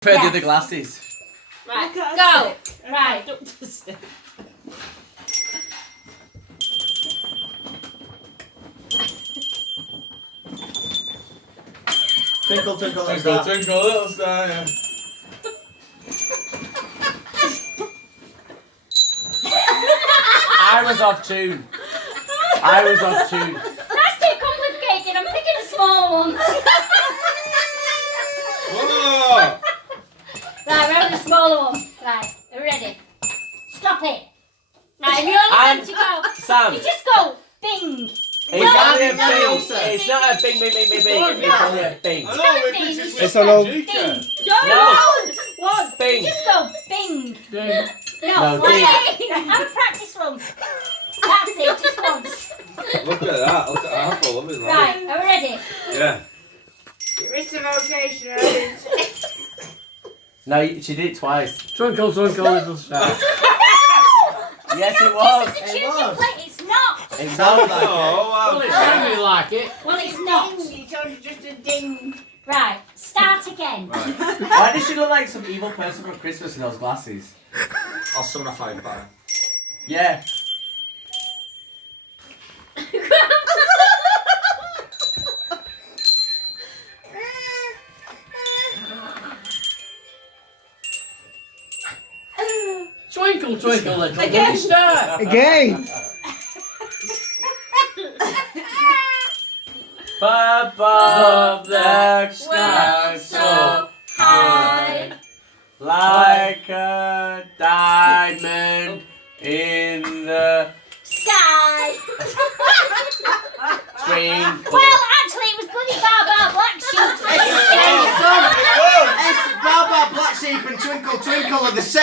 Prefer the other glasses. Right, go. Right. Twinkle, twinkle, little Twinkle, star. twinkle, little star, yeah. I was off tune. I was off tune. That's too complicated. I'm picking a smaller one. Whoa! Right, we're having a smaller one. Right, are we ready? Stop it. Right, you're only meant to go. Sam. You just go bing. It's No, only a no, bing. no, It's not a bing, bing, bing, bing, bing. It's only a bing. I know, if it's just It's a long- Bing. No. One. Bing. Just go bing. No, No, ding. have a practice run. That's it, just once. Look at that. Look at half of them, isn't it? Right, are we ready? Yeah. You missed the vocation, I didn't. No, she did it twice. Twinkle, twinkle, little star. Yes, it was. This is a It tuning was. plate. It's not. It sounded like it. Oh, wow. Well, it sounded like it. Well, it's not. Ding, it's only just a ding. Right, start again. Right. Why does she look like some evil person from Christmas in those glasses? I'll summon a fire batter. Yeah. Twinkle, twinkle, little Again. star. Again! Above the sky so high, like a diamond in the Sky. twinkle. Well, actually, it was bloody Bar Black Sheep. It's Baba Black Sheep and Twinkle Twinkle are the same.